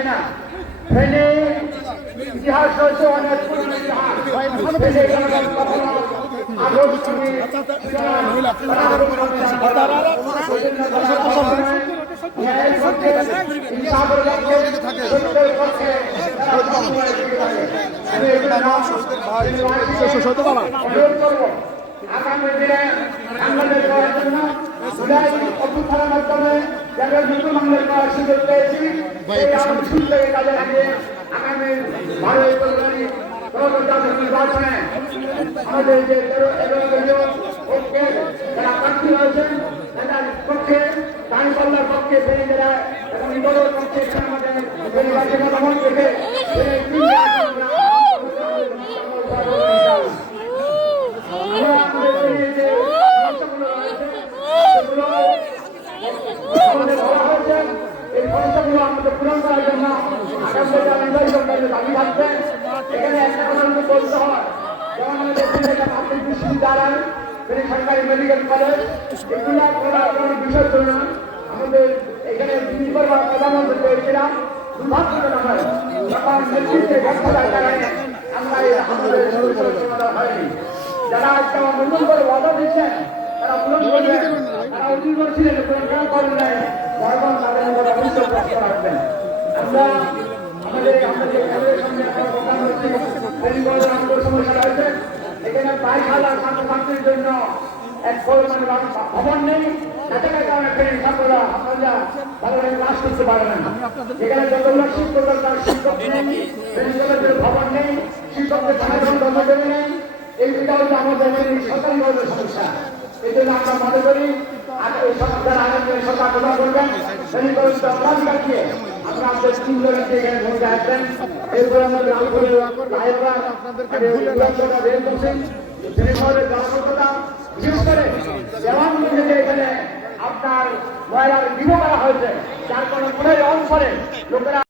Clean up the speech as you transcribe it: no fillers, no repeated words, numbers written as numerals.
থাকবে না। ফেনী ইতিহাস রয়েছে অনেক পুরনো ইতিহাস। ফেনী কখনো আগ্রহী আগামী দিনে বাংলাদেশ করার জন্য অভ্যুত্থানের মাধ্যমে যারা নতুন বাংলাদেশ করার সুযোগ পেয়েছি সুযোগে কাজে লাগিয়ে আগামী 12 ফেব্রুয়ারি নির্বাচনে আমাদের যে পক্ষে যারা প্রার্থী রয়েছেন তাদের পক্ষে দাঁড়িপাল্লার পক্ষে ফেনী জেলা এবং ইন্দোরের পক্ষে আমাদের নির্বাচন ভ্রমণ থেকে এই সমস্যাগুলো আমাদের পূরণ করার জন্য দাবি থাকবে। এখানে একটা কথা কিন্তু বলতে হয়, যেমন আমাদের পাবলিক বিশ্ববিদ্যালয়, সরকারি মেডিকেল কলেজ, এগুলো কোনো বিষয় ছিল না। আমাদের এখানে প্রধানমন্ত্রী পেয়েছিলাম দুর্ভাগ্যজনক হয় যখন নেতৃত্বে ব্যর্থতার কারণে আমরা আমাদের হয়নি। যারা আজকে আমার নতুন করে ওয়াদা দিচ্ছেন তারা পূরণ করবেন, তারা অধীর করছিলেন পূরণ করেন নাই, বরং তাদের মধ্যে অবশ্যই প্রাপ্ত রাখবেন। আমরা আমাদের সমস্যা রয়েছে, এখানে 22,000 ছাত্রছাত্রীর জন্য এক ভবন নেই, এটাকে কারণে ছাত্ররা আপনারা ভালোভাবে ক্লাস করতে পারবেন। এখানে যতগুলো শিক্ষক তার শিক্ষক নেই, ভবন নেই, শিক্ষকদের কর্মচারী নেই। এইটা হচ্ছে আমাদের সরকারি সমস্যা। এই জন্য আমরা মনে করি এই সরকার আগামী সরকার প্রদান করবেন দিয়ে আমরা আমাদের 3 জনকে এখানে ভোটে আসবেন। এরপরে আমাদের বিশেষ করে দেওয়ানগঞ্জে এখানে আপনার ময়লার বিভো করা হয়েছে, যার কারণে অঞ্চলে লোকেরা